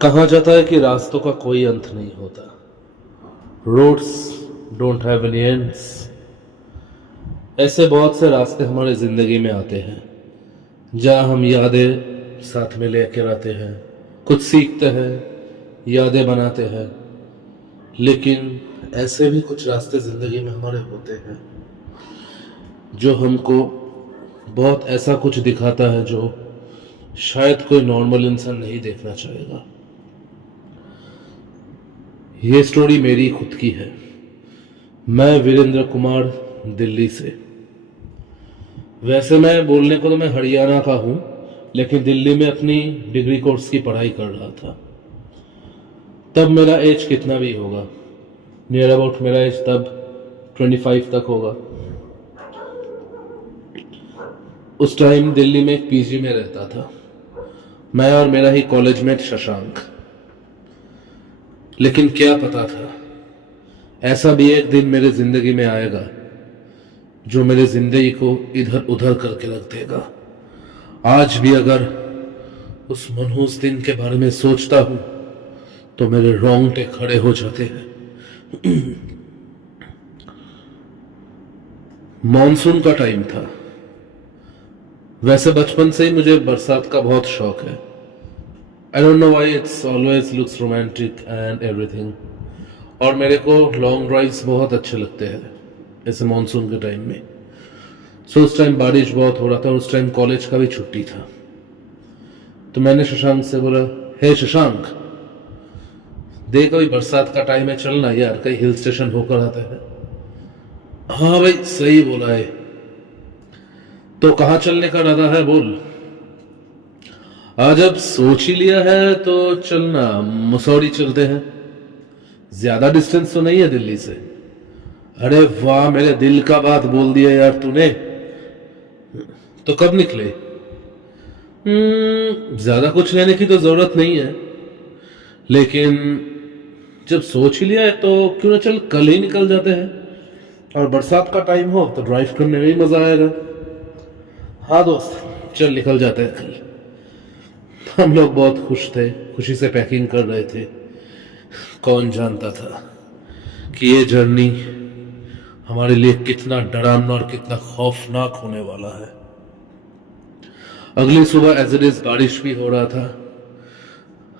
कहा जाता है कि रास्तों का कोई अंत नहीं होता। Roads don't have any ends. ऐसे बहुत से रास्ते हमारे ज़िंदगी में आते हैं जहाँ हम यादें साथ में लेकर आते हैं, कुछ सीखते हैं, यादें बनाते हैं। लेकिन ऐसे भी कुछ रास्ते ज़िंदगी में हमारे होते हैं जो हमको बहुत ऐसा कुछ दिखाता है जो शायद कोई नॉर्मल इंसान नहीं देखना चाहेगा। ये स्टोरी मेरी खुद की है। मैं वीरेंद्र कुमार, दिल्ली से। वैसे मैं बोलने को तो मैं हरियाणा का हूँ, लेकिन दिल्ली में अपनी डिग्री कोर्स की पढ़ाई कर रहा था। तब मेरा एज कितना भी होगा, नियर अबाउट मेरा एज तब 25 तक होगा। उस टाइम दिल्ली में एक पीजी में रहता था, मैं और मेरा ही कॉलेजमेट शशांक। लेकिन क्या पता था ऐसा भी एक दिन मेरे जिंदगी में आएगा जो मेरे जिंदगी को इधर उधर करके रख देगा। आज भी अगर उस मनहूस दिन के बारे में सोचता हूं तो मेरे रोंगटे खड़े हो जाते हैं। मॉनसून का टाइम था। वैसे बचपन से ही मुझे बरसात का बहुत शौक है। I don't know why it's always looks romantic and everything। और मेरे को लॉन्ग ड्राइव्स बहुत अच्छे लगते हैं ऐसे मॉनसून के टाइम में। सो उस टाइम बारिश बहुत हो रहा था और उस टाइम कॉलेज का भी छुट्टी था। तो मैंने शशांक से बोला, हे शशांक, देख अभी बरसात का टाइम है, चलना यार कहीं हिल स्टेशन होकर आते हैं। हाँ भाई सही बोला है। तो कहाँ चलने का इरादा है बोल। आज अब सोच ही लिया है तो चलना मसूरी चलते हैं। ज्यादा डिस्टेंस तो नहीं है दिल्ली से। अरे वाह, मेरे दिल का बात बोल दिया यार तूने। तो कब निकले? ज्यादा कुछ लेने की तो जरूरत नहीं है, लेकिन जब सोच ही लिया है तो क्यों ना चल कल ही निकल जाते हैं। और बरसात का टाइम हो तो ड्राइव करने में भी मजा आएगा। हाँ दोस्त, चल निकल जाते हैं कल। हम लोग बहुत खुश थे, खुशी से पैकिंग कर रहे थे। कौन जानता था कि ये जर्नी हमारे लिए कितना डरावना और कितना खौफनाक होने वाला है। अगली सुबह एज इट इज बारिश भी हो रहा था।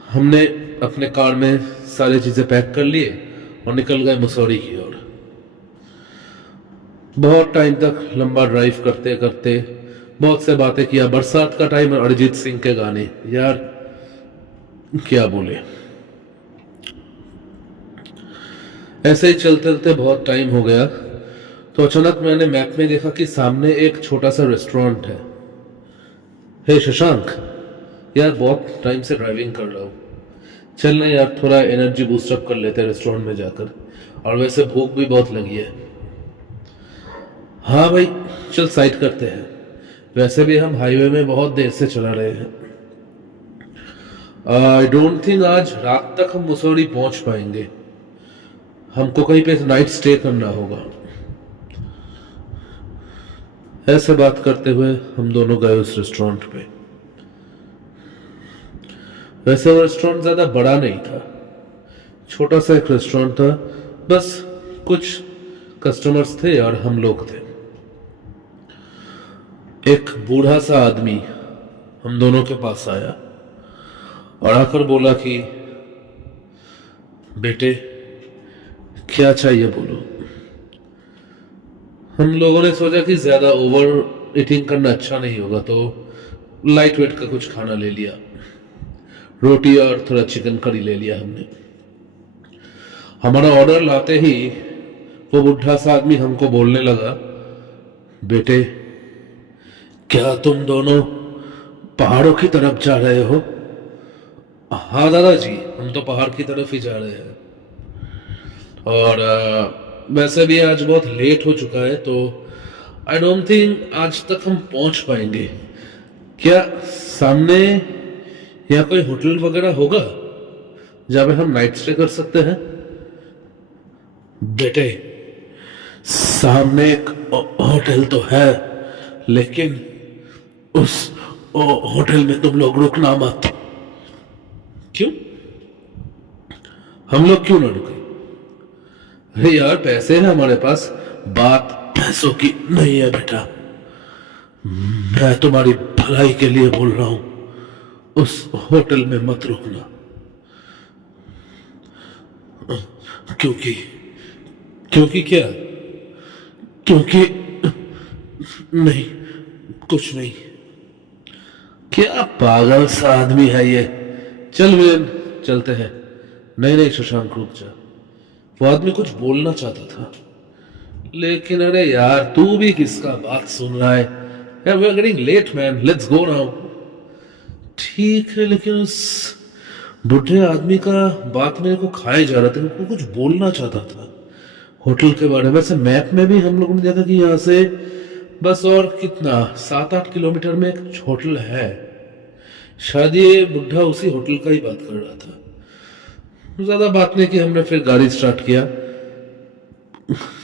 हमने अपने कार में सारी चीजें पैक कर लिए और निकल गए मसूरी की ओर। बहुत टाइम तक लंबा ड्राइव करते करते बहुत से बातें किया। बरसात का टाइम और अरिजीत सिंह के गाने, यार क्या बोले। ऐसे ही चलते चलते बहुत टाइम हो गया तो अचानक मैंने मैप में देखा कि सामने एक छोटा सा रेस्टोरेंट है। हे शशांक, यार बहुत टाइम से ड्राइविंग कर रहा हूँ, चल ना यार थोड़ा एनर्जी बूस्ट अप कर लेते हैं रेस्टोरेंट में जाकर। और वैसे भूख भी बहुत लगी है। हाँ भाई चल साइड करते हैं। वैसे भी हम हाईवे में बहुत देर से चला रहे हैं। आई डोंट थिंक आज रात तक हम मसूरी पहुंच पाएंगे। हमको कहीं पे नाइट स्टे करना होगा। ऐसे बात करते हुए हम दोनों गए उस रेस्टोरेंट पे। वैसे वो रेस्टोरेंट ज्यादा बड़ा नहीं था, छोटा सा एक रेस्टोरेंट था। बस कुछ कस्टमर्स थे और हम लोग थे। एक बूढ़ा सा आदमी हम दोनों के पास आया और आकर बोला कि बेटे क्या चाहिए बोलो। हम लोगों ने सोचा कि ज्यादा ओवर ईटिंग करना अच्छा नहीं होगा, तो लाइट वेट का कुछ खाना ले लिया। रोटी और थोड़ा चिकन करी ले लिया हमने। हमारा ऑर्डर लाते ही वो बुढ़ा सा आदमी हमको बोलने लगा, बेटे क्या तुम दोनों पहाड़ों की तरफ जा रहे हो? हाँ दादाजी, हम तो पहाड़ की तरफ ही जा रहे हैं। और वैसे भी आज बहुत लेट हो चुका है तो आई डोंट थिंक आज तक हम पहुंच पाएंगे। क्या सामने यहाँ कोई होटल वगैरह होगा जहां पे हम नाइट स्टे कर सकते हैं? बेटे सामने एक होटल तो है, लेकिन उस होटल में तुम लोग रुकना मत। क्यों? हम लोग क्यों ना रुके? अरे यार पैसे हैं हमारे पास, बात पैसों की नहीं है बेटा। मैं तुम्हारी भलाई के लिए बोल रहा हूं, उस होटल में मत रुकना। क्योंकि क्योंकि क्या? क्योंकि नहीं, कुछ नहीं। क्या पागल सा आदमी है ये। चल वीरेन, चलते हैं। नहीं नहीं शशांक, रुक जा। वो आदमी कुछ बोलना चाहता था, लेकिन अरे यार तू भी किसका बात सुन रहा है? यार we are getting late man, let's go now. ठीक है, लेकिन उस बुढ़े आदमी का बात मेरे को खाए जा रहा था। वो कुछ बोलना चाहता था होटल के बारे में। वैसे मैप में भी हम लोगों ने देखा कि यहाँ से बस और कितना 7-8 किलोमीटर में एक होटल है। शायद ये बुढ़ा उसी होटल का ही बात कर रहा था। ज्यादा बात नहीं की, हमने फिर गाड़ी स्टार्ट किया।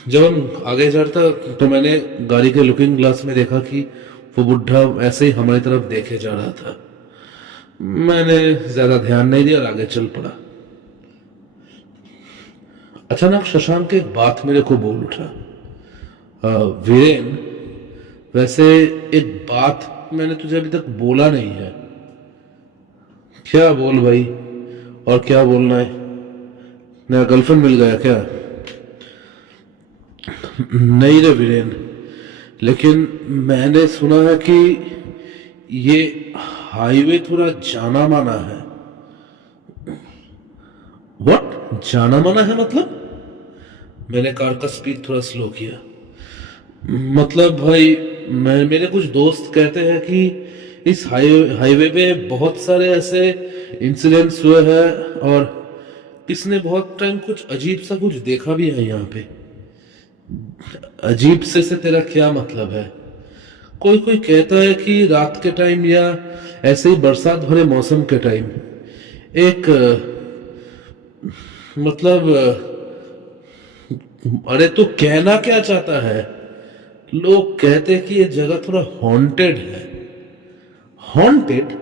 जब हम आगे जा रहा था तो मैंने गाड़ी के लुकिंग ग्लास में देखा कि वो बुढ़ा ऐसे ही हमारी तरफ देखे जा रहा था। मैंने ज्यादा ध्यान नहीं दिया और आगे चल पड़ा। अचानक शशांक एक बात मेरे को बोल उठा, वीरेन, वैसे एक बात मैंने तुझे अभी तक बोला नहीं है। क्या? बोल भाई। और क्या बोलना है? नया गर्लफ्रेंड मिल गया क्या? नहीं रे वीरेन, लेकिन मैंने सुना है कि ये हाईवे थोड़ा जाना माना है। व्हाट? जाना माना है मतलब? मैंने कार का स्पीड थोड़ा स्लो किया। मतलब भाई, मेरे कुछ दोस्त कहते हैं कि इस हाईवे पे बहुत सारे ऐसे इंसिडेंट्स हुए हैं और किसने बहुत टाइम कुछ अजीब सा कुछ देखा भी है यहाँ पे। अजीब से तेरा क्या मतलब है? कोई कोई कहता है कि रात के टाइम या ऐसे ही बरसात भरे मौसम के टाइम एक मतलब अरे तो कहना क्या चाहता है? लोग कहते हैं कि ये जगह थोड़ा हॉन्टेड है। हॉन्टेड?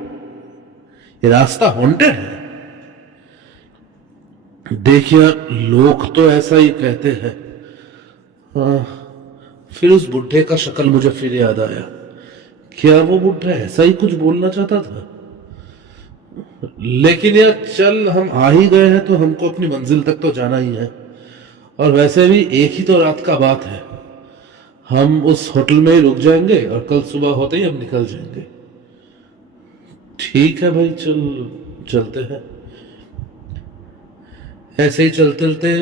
ये रास्ता हॉन्टेड है? देखिए, लोग तो ऐसा ही कहते हैं। फिर उस बुढ़े का शक्ल मुझे फिर याद आया। क्या वो बुढ़ा ऐसा ही कुछ बोलना चाहता था? लेकिन यार चल, हम आ ही गए हैं तो हमको अपनी मंजिल तक तो जाना ही है। और वैसे भी एक ही तो रात का बात है। हम उस होटल में ही रुक जाएंगे और कल सुबह होते ही हम निकल जाएंगे। ठीक है भाई, चलते हैं। ऐसे ही चलते चलते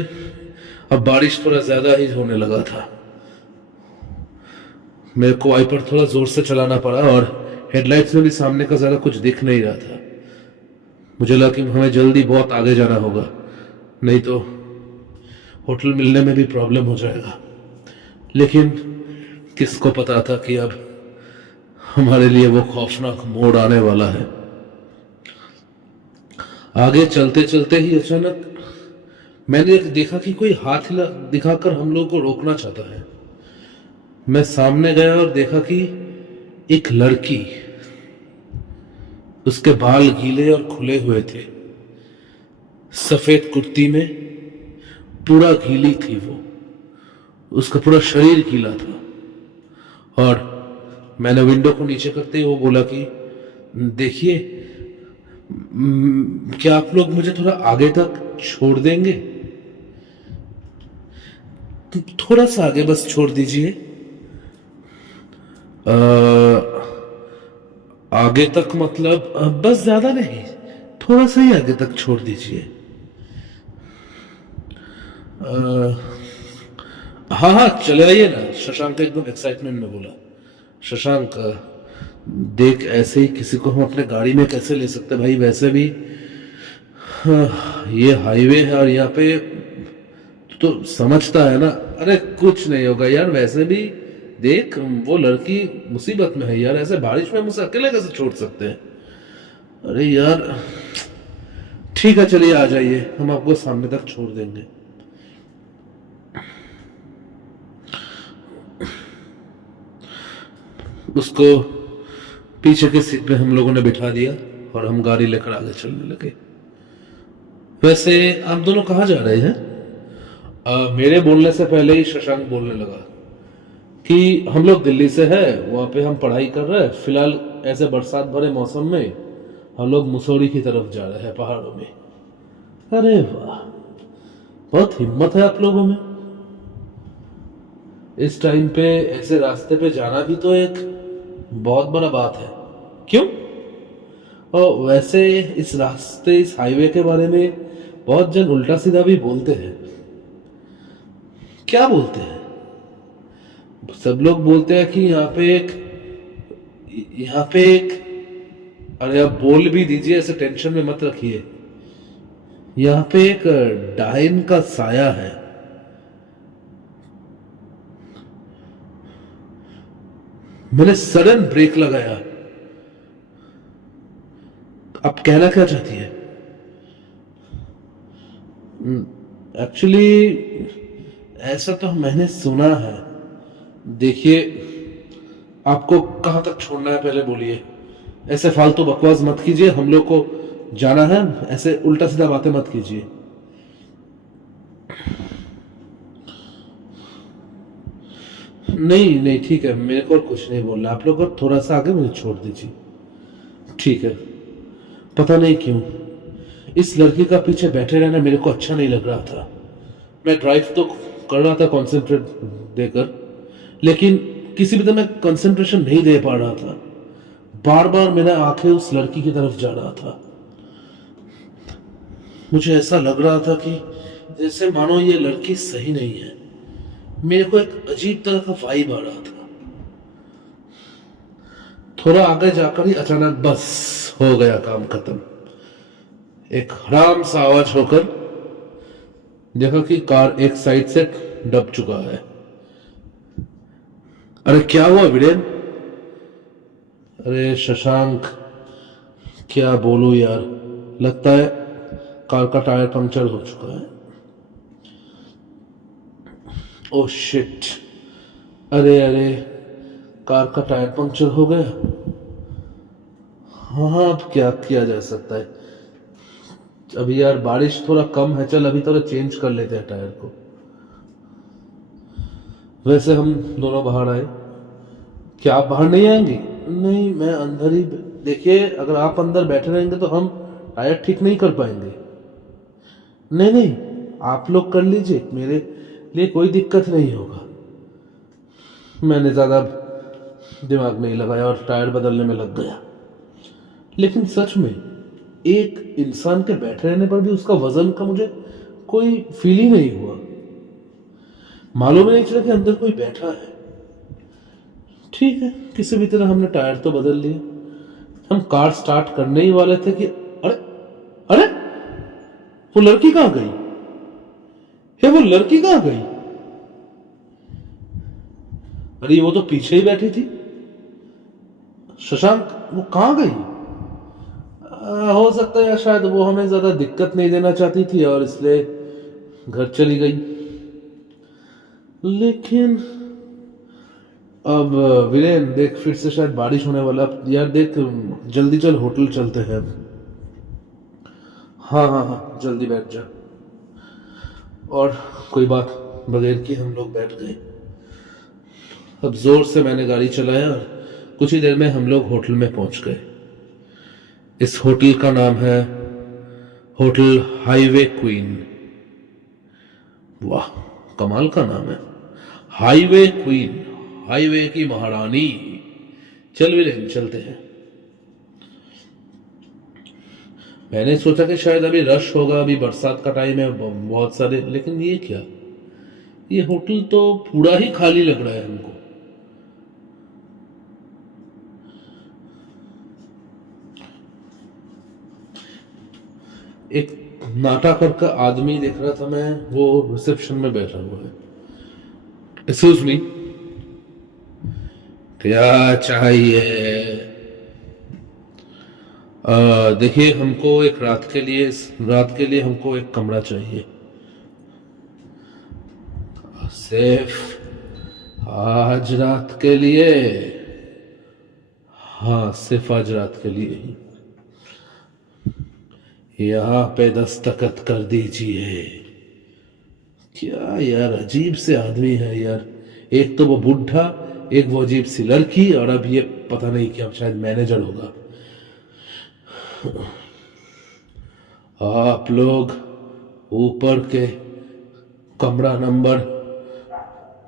अब बारिश थोड़ा ज्यादा ही होने लगा था। मेरे को वाइपर थोड़ा जोर से चलाना पड़ा और हेडलाइट्स में भी सामने का ज्यादा कुछ दिख नहीं रहा था। मुझे लगा कि हमें जल्दी बहुत आगे जाना होगा, नहीं तो होटल मिलने में भी प्रॉब्लम हो जाएगा। लेकिन किसको पता था कि अब हमारे लिए वो खौफनाक मोड़ आने वाला है। आगे चलते चलते ही अचानक मैंने देखा कि कोई हाथ दिखाकर हम लोगों को रोकना चाहता है। मैं सामने गया और देखा कि एक लड़की, उसके बाल गीले और खुले हुए थे, सफेद कुर्ती में, पूरा गीली थी वो, उसका पूरा शरीर गीला था। और मैंने विंडो को नीचे करते ही वो बोला कि देखिए, क्या आप लोग मुझे थोड़ा आगे तक छोड़ देंगे? थोड़ा सा आगे बस छोड़ दीजिए। आगे तक मतलब बस ज्यादा नहीं, थोड़ा सा ही आगे तक छोड़ दीजिए। हाँ हाँ चले आइए ना, शशांक एकदम एक्साइटमेंट में बोला। शशांक, देख ऐसे ही किसी को हम अपने गाड़ी में कैसे ले सकते भाई? वैसे भी ये हाईवे है और यहाँ पे तो समझता है ना। अरे कुछ नहीं होगा यार, वैसे भी देख वो लड़की मुसीबत में है यार, ऐसे बारिश में मुझे अकेले कैसे छोड़ सकते हैं? अरे यार ठीक है, चलिए आ जाइए, हम आपको सामने तक छोड़ देंगे। उसको पीछे के सीट पे हम लोगों ने बिठा दिया और हम गाड़ी लेकर आगे चलने लगे। वैसे आप दोनों कहाँ जा रहे हैं? मेरे बोलने से पहले ही शशांक बोलने लगा कि हम लोग दिल्ली से हैं, वहाँ पे हम पढ़ाई कर रहे हैं। फिलहाल ऐसे बरसात भरे मौसम में हम लोग मसूरी की तरफ जा रहे हैं, पहाड़ों में। अरे वाह, बहुत हिम्मत है आप लोगों में। इस टाइम पे ऐसे रास्ते पे जाना भी तो एक बहुत बड़ा बात है। क्यों? और वैसे इस रास्ते, इस हाईवे के बारे में बहुत जन उल्टा सीधा भी बोलते हैं। क्या बोलते हैं? सब लोग बोलते हैं कि यहाँ पे एक अरे आप बोल भी दीजिए, ऐसे टेंशन में मत रखिए। यहाँ पे एक डायन का साया है। मैंने सडन ब्रेक लगाया। आप कहना क्या चाहती है? एक्चुअली ऐसा तो मैंने सुना है। देखिए, आपको कहां तक छोड़ना है पहले बोलिए। ऐसे फालतू बकवास मत कीजिए, हम लोग को जाना है। ऐसे उल्टा सीधा बातें मत कीजिए। नहीं नहीं, ठीक है, मेरे को और कुछ नहीं बोलना। आप लोग थोड़ा सा आगे मुझे छोड़ दीजिए। ठीक है। पता नहीं क्यों इस लड़की का पीछे बैठे रहना मेरे को अच्छा नहीं लग रहा था। मैं ड्राइव तो कर रहा था कंसंट्रेट देकर, लेकिन किसी भी तरह मैं कंसंट्रेशन नहीं दे पा रहा था। बार बार मेरा आंखें उस लड़की की तरफ जा रहा था। मुझे ऐसा लग रहा था कि जैसे मानो ये लड़की सही नहीं है। मेरे को एक अजीब तरह का वाइब आ रहा था। थोड़ा आगे जाकर ही अचानक बस हो गया, काम खत्म। एक हराम सा आवाज होकर देखा कि कार एक साइड से दब चुका है। अरे क्या हुआ वीरेन? अरे शशांक, क्या बोलूं यार, लगता है कार का टायर पंक्चर हो चुका है। ओह शिट, अरे अरे, कार का टायर पंक्चर हो गया। हाँ, अब क्या किया जा सकता है। अभी यार बारिश थोड़ा कम है, चल अभी थोड़ा चेंज कर लेते हैं टायर को। वैसे हम दोनों बाहर आए। क्या आप बाहर नहीं आएंगे? नहीं, मैं अंदर ही। देखिए, अगर आप अंदर बैठे रहेंगे तो हम टायर ठीक नहीं कर पाएंगे। नहीं नहीं, आप लोग कर लीजिए, मेरे लिए कोई दिक्कत नहीं होगा। मैंने ज्यादा दिमाग नहीं लगाया और टायर बदलने में लग गया। लेकिन सच में एक इंसान के बैठे रहने पर भी उसका वजन का मुझे कोई फील ही नहीं हुआ। मालूम ही नहीं चला कि अंदर कोई बैठा है। ठीक है, किसी भी तरह हमने टायर तो बदल लिए। हम कार स्टार्ट करने ही वाले थे कि अरे अरे, वो लड़की कहां गई? वो लड़की कहां गई? अरे वो तो पीछे ही बैठी थी। शशांक, वो कहां गई? हो सकता है शायद वो हमें ज्यादा दिक्कत नहीं देना चाहती थी और इसलिए घर चली गई। लेकिन अब वीरेन देख, फिर से शायद बारिश होने वाला। यार देख, जल्दी चल, होटल चलते हैं। हाँ हाँ हाँ, जल्दी बैठ जा। और कोई बात बगैर कि हम लोग बैठ गए। अब जोर से मैंने गाड़ी चलाया और कुछ ही देर में हम लोग होटल में पहुंच गए। इस होटल का नाम है होटल हाईवे क्वीन। वाह, कमाल का नाम है, हाईवे क्वीन, हाईवे की महारानी। चल वीरेन, चलते हैं। मैंने सोचा कि शायद अभी रश होगा, अभी बरसात का टाइम है, बहुत सारे, लेकिन ये क्या, ये होटल तो पूरा ही खाली लग रहा है हमको। एक नाटा करके आदमी देख रहा था मैं, वो रिसेप्शन में बैठा हुआ है। एक्सक्यूज मी, क्या चाहिए? देखिए, हमको एक रात के लिए हमको एक कमरा चाहिए। सिर्फ आज रात के लिए? हाँ, सिर्फ आज रात के लिए ही। यहां पे दस्तखत कर दीजिए। क्या यार अजीब से आदमी है यार। एक तो वो बुढ़ा, एक वो अजीब सी लड़की, और अब ये पता नहीं कि अब शायद मैनेजर होगा। आप लोग ऊपर के कमरा नंबर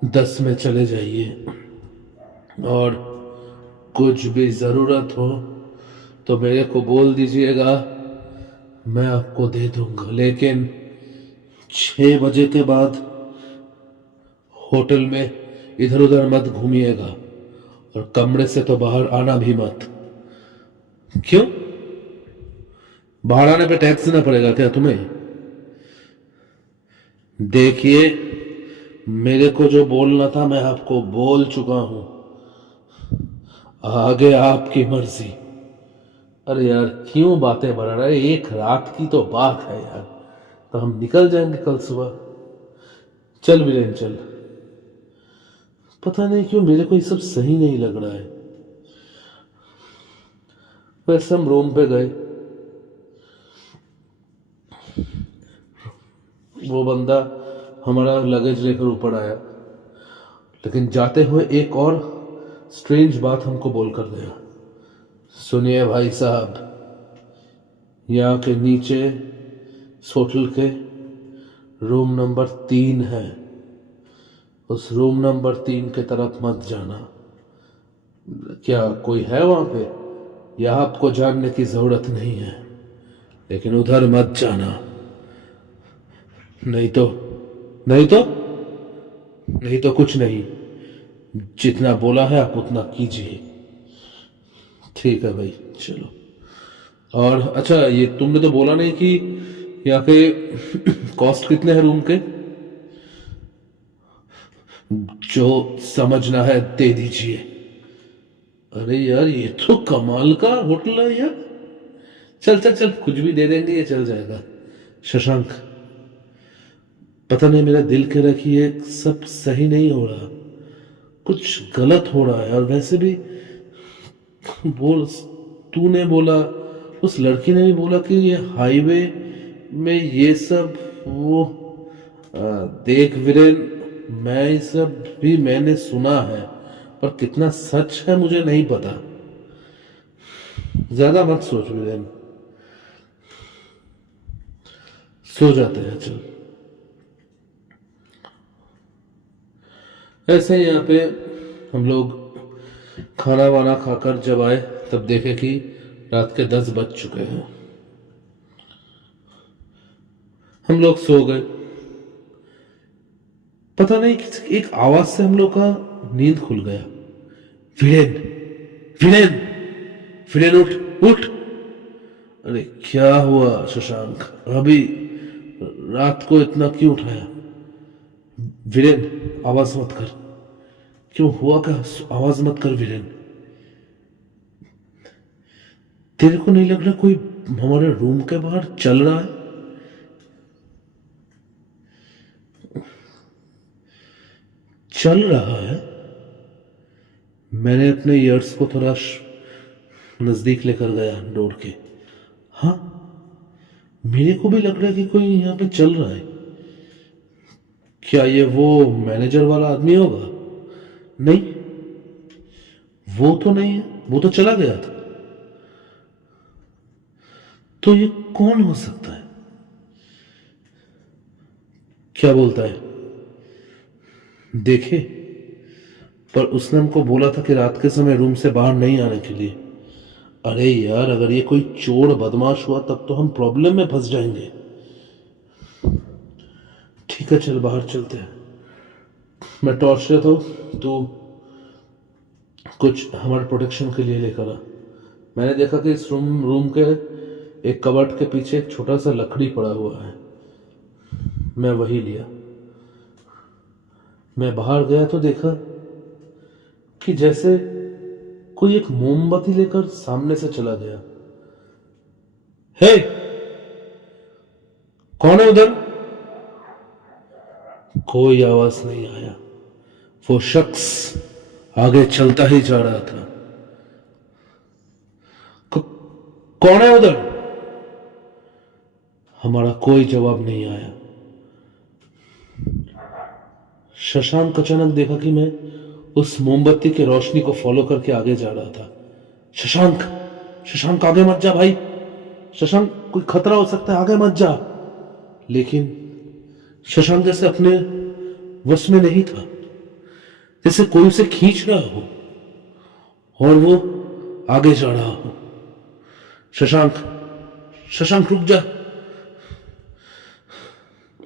10 में चले जाइए, और कुछ भी जरूरत हो तो मेरे को बोल दीजिएगा, मैं आपको दे दूंगा। लेकिन 6 बजे के बाद होटल में इधर उधर मत घूमिएगा, और कमरे से तो बाहर आना भी मत। क्यों? बाहर आने पे टैक्स देना पड़ेगा क्या तुम्हें? देखिए, मेरे को जो बोलना था मैं आपको बोल चुका हूं, आगे आपकी मर्जी। अरे यार क्यों बातें बढ़ा रहे? एक रात की तो बात है यार, तो हम निकल जाएंगे कल सुबह। चल वीरेन चल। पता नहीं क्यों मेरे को ये सब सही नहीं लग रहा है। वैसे हम रूम पे गए, वो बंदा हमारा लगेज लेकर ऊपर आया, लेकिन जाते हुए एक और स्ट्रेंज बात हमको बोलकर गया। सुनिए भाई साहब, यहाँ के नीचे इस होटल के रूम नंबर 3 है, उस रूम नंबर 3 के तरफ मत जाना। क्या कोई है वहां पे? यह आपको जानने की जरूरत नहीं है, लेकिन उधर मत जाना। नहीं तो नहीं तो नहीं तो कुछ नहीं। जितना बोला है आप उतना कीजिए। ठीक है भाई चलो। और अच्छा, ये तुमने तो बोला नहीं कि यहाँ के कॉस्ट कितने हैं रूम के? जो समझना है दे दीजिए। अरे यार ये तो कमाल का होटल है यार। चल चल चल, कुछ भी दे देंगे, ये चल जाएगा। शशांक, पता नहीं मेरा दिल कह रहा कि ये सब सही नहीं हो रहा, कुछ गलत हो रहा है। और वैसे भी बोल, तूने बोला, उस लड़की ने भी बोला कि ये हाईवे में ये सब वो देख वीरेन, मैं ये सब भी मैंने सुना है, पर कितना सच है मुझे नहीं पता। ज्यादा मत सोच वीरेन, सो जाते हैं चल। ऐसे ही यहाँ पे हम लोग खाना वाना खाकर जब आए, तब देखे कि रात के 10 बज चुके हैं। हम लोग सो गए। पता नहीं एक आवाज से हम लोग का नींद खुल गया। वीरेन, वीरेन, वीरेन उठ उठ। अरे क्या हुआ शशांक? अभी रात को इतना क्यों उठाया? वीरेन आवाज मत कर। क्यों हुआ क्या? आवाज मत कर वीरेन। तेरे को नहीं लग रहा कोई हमारे रूम के बाहर चल रहा है? चल रहा है। मैंने अपने ईयर्स को थोड़ा नजदीक लेकर गया डोर के। हाँ, मेरे को भी लग रहा है कि कोई यहां पे चल रहा है। क्या ये वो मैनेजर वाला आदमी होगा? नहीं, वो तो नहीं है, वो तो चला गया था। तो ये कौन हो सकता है? क्या बोलता है? देखे, पर उसने हमको बोला था कि रात के समय रूम से बाहर नहीं आने के लिए। अरे यार, अगर ये कोई चोर बदमाश हुआ तब तो हम प्रॉब्लम में फंस जाएंगे। ठीक है चल बाहर चलते हैं। मैं टॉर्च लेता हूं, तो कुछ हमारे प्रोटेक्शन के लिए लेकर आ। मैंने देखा कि इस रूम के एक कबर्ड के पीछे एक छोटा सा लकड़ी पड़ा हुआ है, मैं वही लिया। मैं बाहर गया तो देखा कि जैसे कोई एक मोमबत्ती लेकर सामने से चला गया। हे, कौन है उधर? कोई आवाज नहीं आया। वो शख्स आगे चलता ही जा रहा था। कौन है उधर? हमारा कोई जवाब नहीं आया। शशांक अचानक देखा कि मैं उस मोमबत्ती की रोशनी को फॉलो करके आगे जा रहा था। शशांक, शशांक आगे मत जा भाई, शशांक कोई खतरा हो सकता है, आगे मत जा। लेकिन शशांक जैसे अपने वश में नहीं था, जैसे कोई उसे खींच रहा हो और वो आगे जा रहा हो। शशांक, शशांक रुक जा।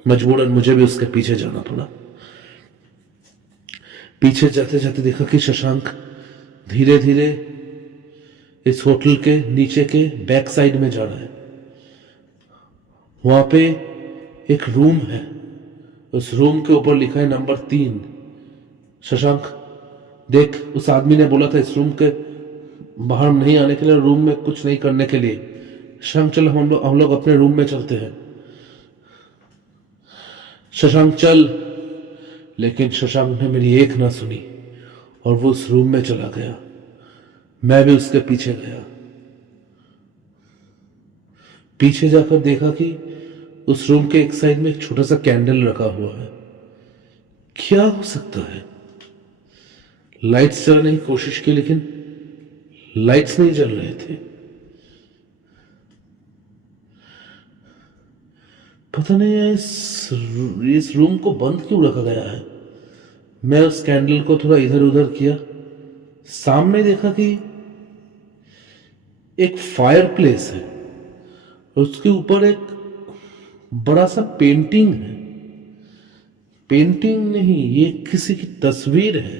मजबूरन मुझे भी उसके पीछे जाना पड़ा। पीछे जाते जाते देखा कि शशांक धीरे धीरे इस होटल के नीचे के बैक साइड में जा रहा है। वहां पे एक रूम है, उस रूम के ऊपर लिखा है नंबर 3। शशांक देख, उस आदमी ने बोला था इस रूम के बाहर नहीं आने के लिए, रूम में कुछ नहीं करने के लिए। शशांक चल, हम लोग अपने रूम में चलते हैं। शशांक चल। लेकिन शशांक ने मेरी एक ना सुनी और वो उस रूम में चला गया। मैं भी उसके पीछे गया। पीछे जाकर देखा कि उस रूम के एक साइड में एक छोटा सा कैंडल रखा हुआ है। क्या हो सकता है? लाइट्स जलाने की कोशिश की लेकिन लाइट्स नहीं जल रहे थे। पता नहीं इस रूम को बंद क्यों रखा गया है। मैं उस कैंडल को थोड़ा इधर उधर किया, सामने देखा कि एक फायर प्लेस है, उसके ऊपर एक बड़ा सा पेंटिंग है। पेंटिंग नहीं, ये किसी की तस्वीर है।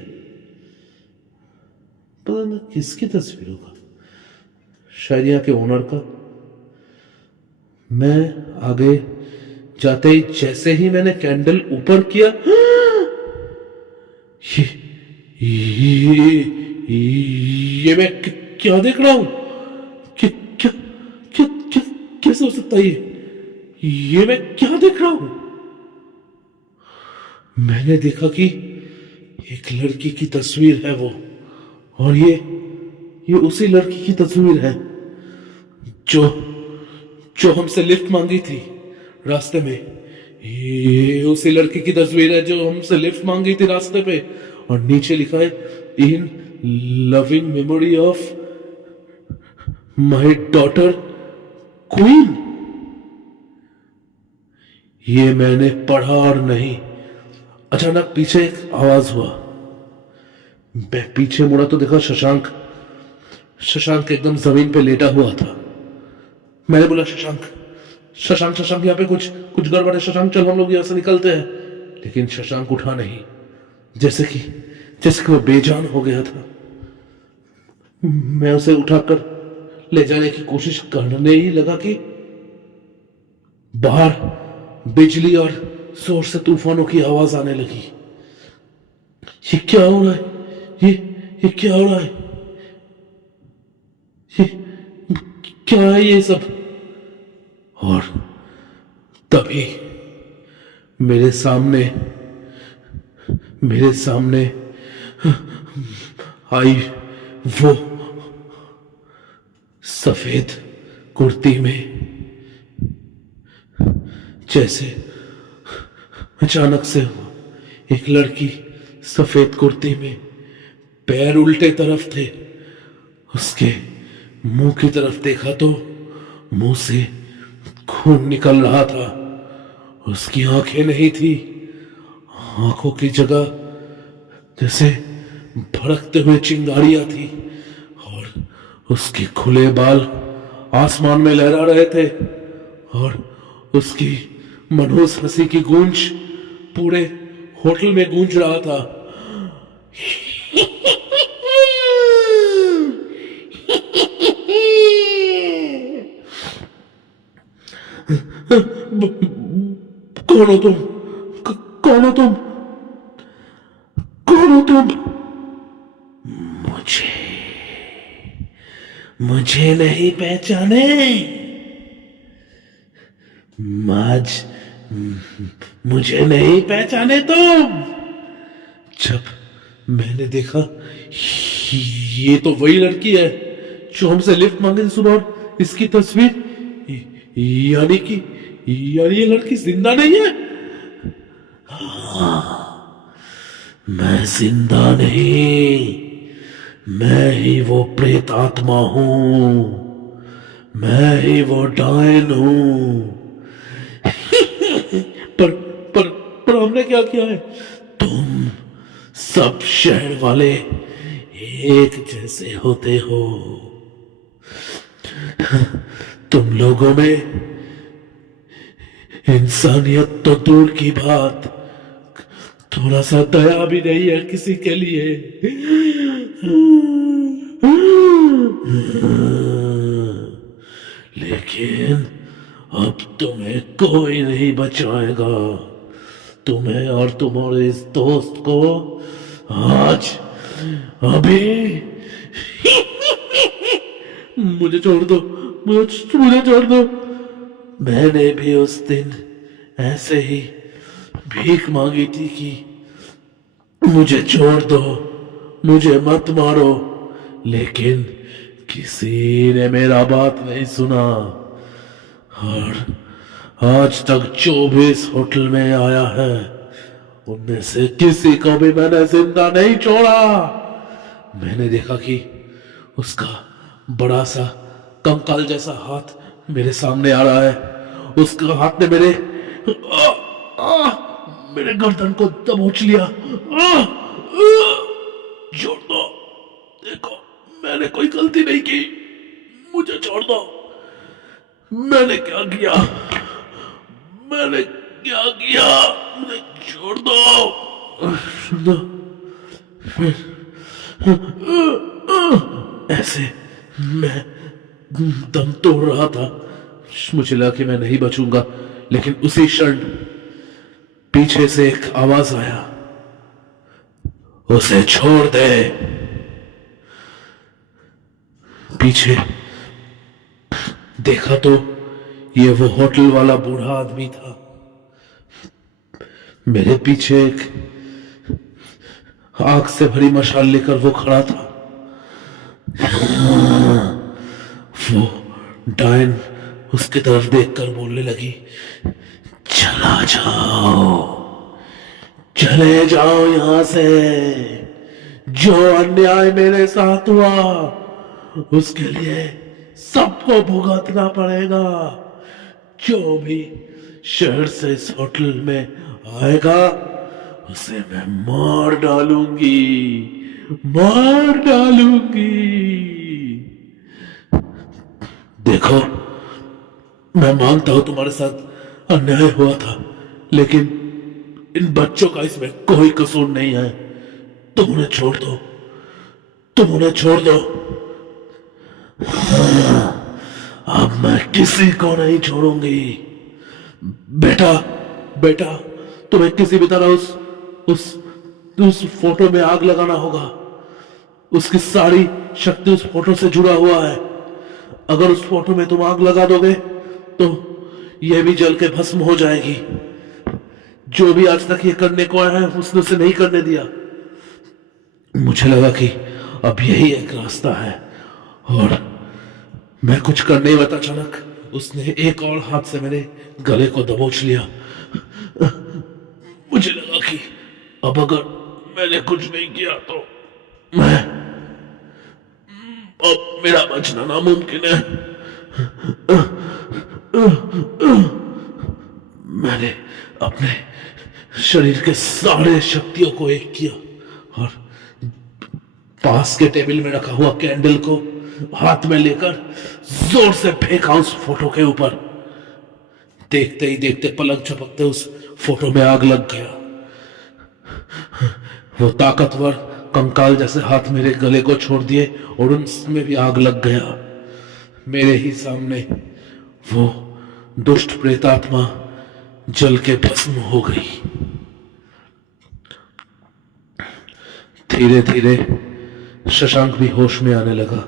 पता नहीं किसकी तस्वीर होगा, शायद यहाँ के ओनर का। मैं आगे जाते ही जैसे ही मैंने कैंडल ऊपर किया, ये मैं क्या देख रहा हूं? क्या क्या क्या क्या कैसे हो सकता है ये मैं क्या देख रहा हूं? मैंने देखा कि एक लड़की की तस्वीर है वो, और ये उसी लड़की की तस्वीर है जो हमसे लिफ्ट मांगी थी रास्ते में। ये उसी लड़की की तस्वीर है जो हमसे लिफ्ट मांगी थी रास्ते पे, और नीचे लिखा है इन loving memory of my daughter queen. ये मैंने पढ़ा और नहीं। अचानक पीछे एक आवाज हुआ। मैं पीछे मुड़ा तो देखा शशांक एकदम जमीन पे लेटा हुआ था। मैंने बोला शशांक शशांक शशांक, यहाँ पे कुछ गड़बड़ है, शशांक चल हम लोग यहां से निकलते हैं। लेकिन शशांक उठा नहीं, जैसे कि वो बेजान हो गया था। मैं उसे उठाकर ले जाने की कोशिश करने ही लगा कि बाहर बिजली और जोर से तूफानों की आवाज आने लगी। ये क्या हो रहा है? ये क्या हो रहा है? ये क्या है ये सब? और तभी मेरे सामने आई वो सफेद कुर्ती में। जैसे अचानक से एक लड़की सफेद कुर्ती में, पैर उल्टे तरफ थे, उसके मुंह की तरफ देखा तो मुंह से खून निकल रहा था। उसकी आंखें नहीं थी, आंखों की जगह जैसे भड़कते हुए चिंगारियां थी, और उसके खुले बाल आसमान में लहरा रहे थे, और उसकी मनहूस हंसी की गूंज पूरे होटल में गूंज रहा था। कौन हो तुम? कौन हो तुम? कौन हो तुम? मुझे नहीं पहचाने? मुझे नहीं पहचाने तुम? जब मैंने देखा ये तो वही लड़की है जो हमसे लिफ्ट मांगे थी सुबह, और इसकी तस्वीर यार ये लड़की जिंदा नहीं है? मैं जिंदा नहीं, मैं ही वो प्रेत आत्मा हूं, मैं ही वो डायन हूं। पर पर पर हमने क्या किया है? तुम सब शहर वाले एक जैसे होते हो। तुम लोगों में इंसानियत तो दूर की बात, थोड़ा सा दया भी नहीं है किसी के लिए। लेकिन अब तुम्हें कोई नहीं बचाएगा, तुम्हें और तुम्हारे इस दोस्त को आज, अभी। मुझे छोड़ दो, मुझे छोड़ दो। मैंने भी उस दिन ऐसे ही भीख मांगी थी कि मुझे छोड़ दो, मुझे मत मारो, लेकिन किसी ने मेरा बात नहीं सुना। और आज तक 24 होटल में आया है, उनमें से किसी को भी मैंने जिंदा नहीं छोड़ा। मैंने देखा कि उसका बड़ा सा कंकाल जैसा हाथ मेरे सामने आ रहा है। उसका हाथ ने मेरे गर्दन को दबोच लिया। छोड़ दो, देखो मैंने कोई गलती नहीं की, मुझे छोड़ दो। मैंने क्या किया? मैंने क्या किया? मुझे छोड़ दो। ऐसे मैं दम तोड़ रहा था, मुझे लगा कि मैं नहीं बचूंगा, लेकिन उसी क्षण पीछे से एक आवाज आया, उसे छोड़ दे। पीछे देखा तो ये वो होटल वाला बूढ़ा आदमी था। मेरे पीछे एक आग से भरी मशाल लेकर वो खड़ा था। वो डायन उसकी तरफ देखकर बोलने लगी, चला जाओ, चले जाओ यहां से। जो अन्याय मेरे साथ हुआ उसके लिए सबको भुगतना पड़ेगा। जो भी शहर से इस होटल में आएगा उसे मैं मार डालूंगी, मार डालूंगी। देखो, मैं मानता हूं तुम्हारे साथ अन्याय हुआ था, लेकिन इन बच्चों का इसमें कोई कसूर नहीं है। तुम उन्हें छोड़ दो, तुम उन्हें छोड़ दो। अब मैं किसी को नहीं छोड़ूंगी। बेटा, बेटा, तुम्हें किसी भी तरह उस फोटो में आग लगाना होगा। उसकी सारी शक्ति उस फोटो से जुड़ा हुआ है। अगर उस फोटो में तुम आग लगा दोगे तो यह भी जल के भस्म हो जाएगी। जो भी आज तक ये करने को आया है उसने उसे नहीं करने दिया। मुझे लगा कि अब यही एक रास्ता है, और मैं कुछ कर नहीं बता, अचानक उसने एक और हाथ से मेरे गले को दबोच लिया। मुझे लगा कि अब अगर मैंने कुछ नहीं किया तो अब मेरा बचना नामुमकिन है। मैंने अपने शरीर के सारे शक्तियों को एक किया और पास के टेबल में रखा हुआ कैंडल को हाथ में लेकर जोर से फेंका उस फोटो के ऊपर। देखते ही देखते पलक झपकते उस फोटो में आग लग गया। वो ताकतवर कंकाल जैसे हाथ मेरे गले को छोड़ दिए और उनमें भी आग लग गया। मेरे ही सामने वो दुष्ट प्रेतात्मा जल के भस्म हो गई। धीरे धीरे शशांक भी होश में आने लगा।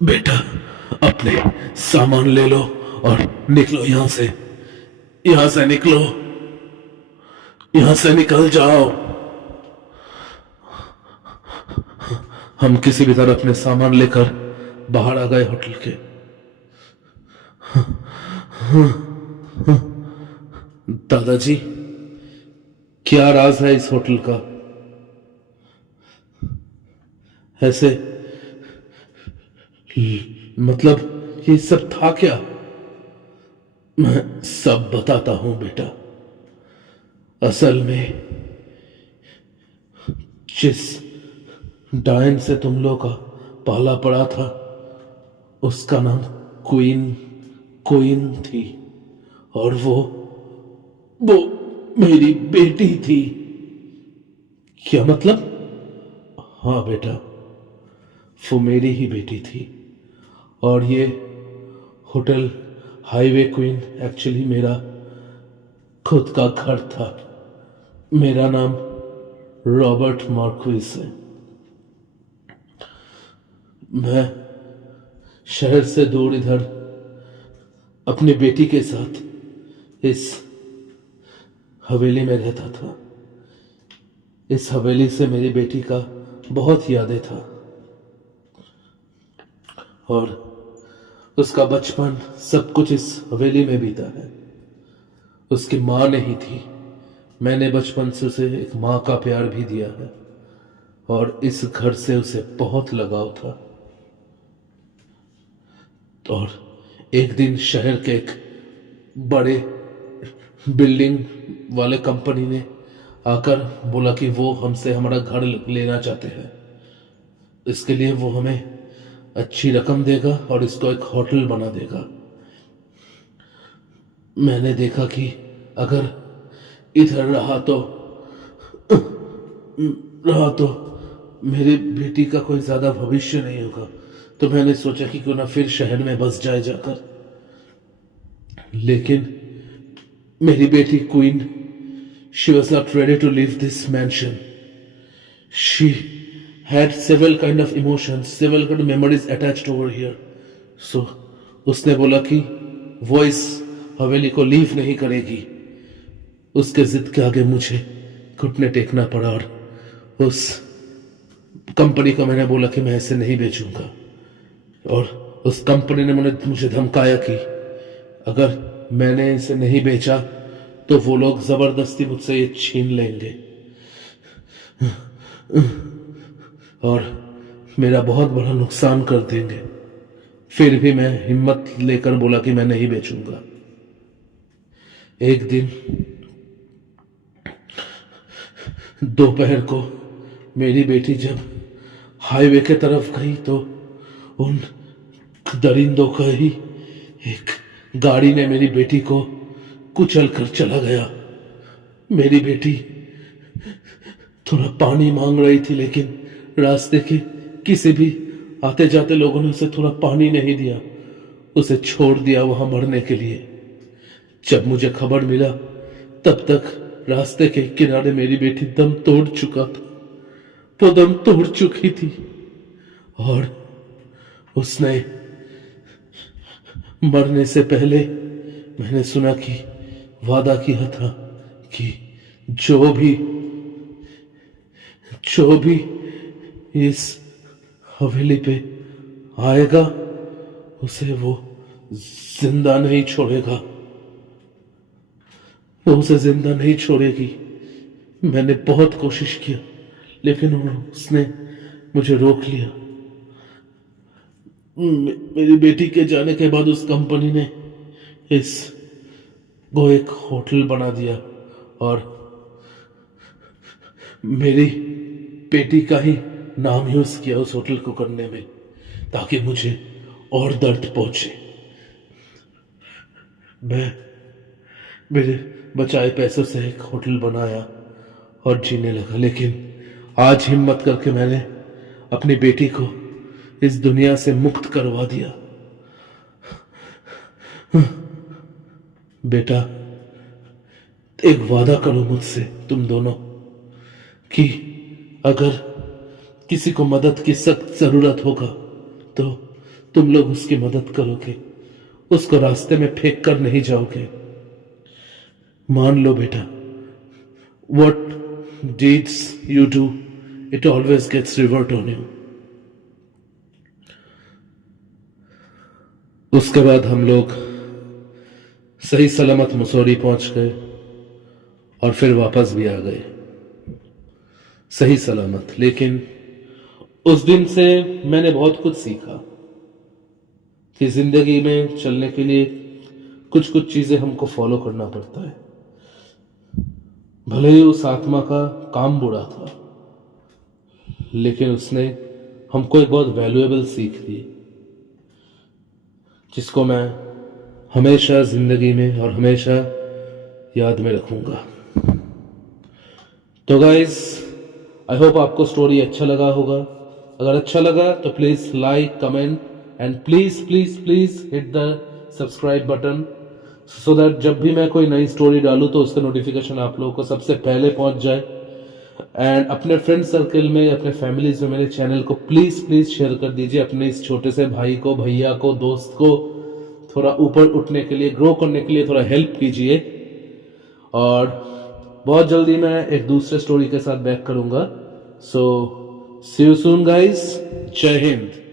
बेटा, अपने सामान ले लो और निकलो यहां से, यहां से निकलो, यहां से निकल जाओ। हम किसी भी तरह अपने सामान लेकर बाहर आ गए होटल के। दादाजी, क्या राज है इस होटल का? ऐसे मतलब ये सब था क्या? मैं सब बताता हूं बेटा। असल में जिस डायन से तुम लोग का पाला पड़ा था, उसका नाम क्वीन क्वीन थी, और वो मेरी बेटी थी। क्या मतलब? हाँ बेटा, वो मेरी ही बेटी थी। और ये होटल हाईवे क्वीन एक्चुअली मेरा खुद का घर था। मेरा नाम रॉबर्ट मार्क्विस है। मैं शहर से दूर इधर अपनी बेटी के साथ इस हवेली में रहता था। इस हवेली से मेरी बेटी का बहुत यादें था, और उसका बचपन सब कुछ इस हवेली में बीता है। उसकी माँ नहीं थी। मैंने बचपन से उसे एक माँ का प्यार भी दिया है, और इस घर से उसे बहुत लगाव था। और एक दिन शहर के एक बड़े बिल्डिंग वाले कंपनी ने आकर बोला कि वो हमसे हमारा घर लेना चाहते हैं। इसके लिए वो हमें अच्छी रकम देगा और इसको एक होटल बना देगा। मैंने देखा कि अगर इधर रहा तो मेरी बेटी का कोई ज्यादा भविष्य नहीं होगा। तो मैंने सोचा कि क्यों ना फिर शहर में बस जाए जाकर। लेकिन मेरी बेटी queen, she was not ready to leave this mansion. She had several kind of emotions, several kind of memories attached over here. So उसने बोला कि वो इस हवेली को लीव नहीं करेगी। उसके जिद के आगे मुझे घुटने टेकना पड़ा, और उस कंपनी को मैंने बोला कि मैं इसे नहीं बेचूंगा। और उस कंपनी ने मुझे धमकाया कि अगर मैंने इसे नहीं बेचा तो वो लोग जबरदस्ती मुझसे ये छीन लेंगे और मेरा बहुत बड़ा नुकसान कर देंगे। फिर भी मैं हिम्मत लेकर बोला कि मैं नहीं बेचूंगा। एक दिन दोपहर को मेरी बेटी जब हाईवे के तरफ गई तो उन दरिंदों का ही एक गाड़ी ने मेरी बेटी को कुचल कर चला गया। मेरी बेटी थोड़ा पानी मांग रही थी, लेकिन रास्ते के किसी भी आते जाते लोगों ने उसे थोड़ा पानी नहीं दिया, उसे छोड़ दिया वहां मरने के लिए। जब मुझे खबर मिला तब तक रास्ते के किनारे मेरी बेटी दम तोड़ चुका था। वो दम तोड़ चुकी थी, और उसने मरने से पहले मैंने सुना कि वादा किया था कि जो भी इस हवेली पे आएगा उसे वो जिंदा नहीं छोड़ेगा। वो उसे जिंदा नहीं छोड़ेगी। मैंने बहुत कोशिश किया, लेकिन उसने मुझे रोक लिया। मेरी बेटी के जाने के बाद उस कंपनी ने वो एक होटल बना दिया, और मेरी बेटी का ही नाम यूज किया उस होटल को करने में, ताकि मुझे और दर्द पहुंचे। मैं मेरे बचाए पैसों से एक होटल बनाया और जीने लगा। लेकिन आज हिम्मत करके मैंने अपनी बेटी को इस दुनिया से मुक्त करवा दिया। बेटा, एक वादा करो मुझसे तुम दोनों कि अगर किसी को मदद की सख्त जरूरत होगा तो तुम लोग उसकी मदद करोगे, उसको रास्ते में फेंक कर नहीं जाओगे। मान लो बेटा, what deeds you do, it always gets revert on you. उसके बाद हम लोग सही सलामत मसूरी पहुंच गए और फिर वापस भी आ गए सही सलामत। लेकिन उस दिन से मैंने बहुत कुछ सीखा कि जिंदगी में चलने के लिए कुछ कुछ चीजें हमको फॉलो करना पड़ता है। भले ही उस आत्मा का काम बुरा था, लेकिन उसने हमको एक बहुत वैल्यूएबल सीख दी, जिसको मैं हमेशा जिंदगी में और हमेशा याद में रखूंगा। तो गाइस, आई होप आपको स्टोरी अच्छा लगा होगा। अगर अच्छा लगा तो please like, comment and please please please hit the subscribe button, so that जब भी मैं कोई नई स्टोरी डालूं तो उसका नोटिफिकेशन आप लोगों को सबसे पहले पहुंच जाए। एंड अपने फ्रेंड सर्कल में, अपने फैमिलीज में मेरे चैनल को प्लीज प्लीज शेयर कर दीजिए। अपने इस छोटे से भाई को, भैया को, दोस्त को थोड़ा ऊपर उठने के लिए, ग्रो करने के लिए थोड़ा हेल्प कीजिए। और बहुत जल्दी मैं एक दूसरे स्टोरी के साथ बैक करूंगा। सो सी यू सून गाइस। जय हिंद।